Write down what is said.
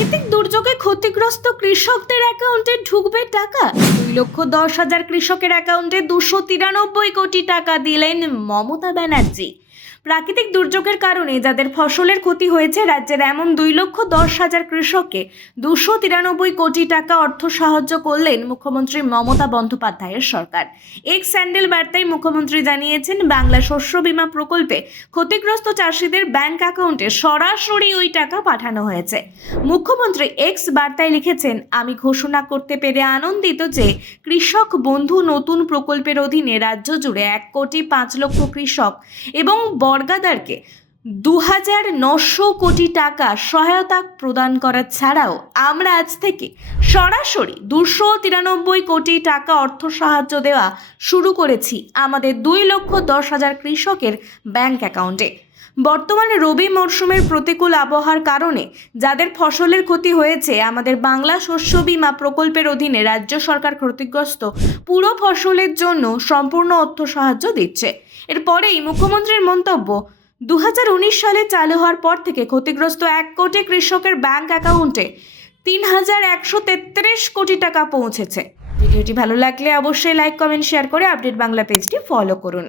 প্রাকৃতিক দুর্যোগে ক্ষতিগ্রস্ত কৃষকদের অ্যাকাউন্টে ঢুকবে টাকা। দুই লক্ষ দশ হাজার কৃষকের অ্যাকাউন্টে দুশো তিরানব্বই কোটি টাকা দিলেন মমতা ব্যানার্জি। প্রাকৃতিক দুর্যোগের কারণে যাদের ফসলের ক্ষতি হয়েছে, রাজ্যের এমন দুই লক্ষ দশ হাজার কৃষককে দুশো তিরানব্বই কোটি টাকা অর্থ সাহায্য করলেন মুখ্যমন্ত্রী মমতা বন্দ্যোপাধ্যায়ের সরকার। এক স্যান্ডেল বার্তায় মুখ্যমন্ত্রী জানিয়েছেন, বাংলা শস্য বীমা প্রকল্পে ক্ষতিগ্রস্ত চাষিদের ব্যাংক অ্যাকাউন্টে সরাসরি ওই টাকা পাঠানো হয়েছে। মুখ্যমন্ত্রী এক্স বার্তায় লিখেছেন, আমি ঘোষণা করতে পেরে আনন্দিত যে কৃষক বন্ধু নতুন প্রকল্পের অধীনে রাজ্য জুড়ে এক কোটি পাঁচ লক্ষ কৃষক এবং বর্গাদারকে দু হাজার নশো কোটি টাকা সহায়তা প্রদান করা ছাড়াও আমরা আজ থেকে সরাসরি দুশো তিরানব্বই কোটি টাকা অর্থ সাহায্য দেওয়া শুরু করেছি আমাদের দুই লক্ষ দশ হাজার কৃষকের ব্যাংক অ্যাকাউন্টে। বর্তমানে রবি মরশুমের প্রতিকূল আবহাওয়ার কারণে যাদের ফসলের ক্ষতি হয়েছে, আমাদের বাংলা শস্য বীমা প্রকল্পের অধীনে রাজ্য সরকার ক্ষতিগ্রস্ত পুরো ফসলের জন্য সম্পূর্ণ অর্থ সাহায্য দিচ্ছে। এরপরেই মুখ্যমন্ত্রীর মন্তব্য দু হাজার উনিশ সালে চালু হওয়ার পর থেকে ক্ষতিগ্রস্ত এক কোটি কৃষকের ব্যাংক অ্যাকাউন্টে তিন হাজার একশো তেত্রিশ কোটি টাকা পৌঁছেছে। ভিডিওটি ভালো লাগলে অবশ্যই লাইক, কমেন্ট, শেয়ার করে আপডেট বাংলা পেজটি ফলো করুন।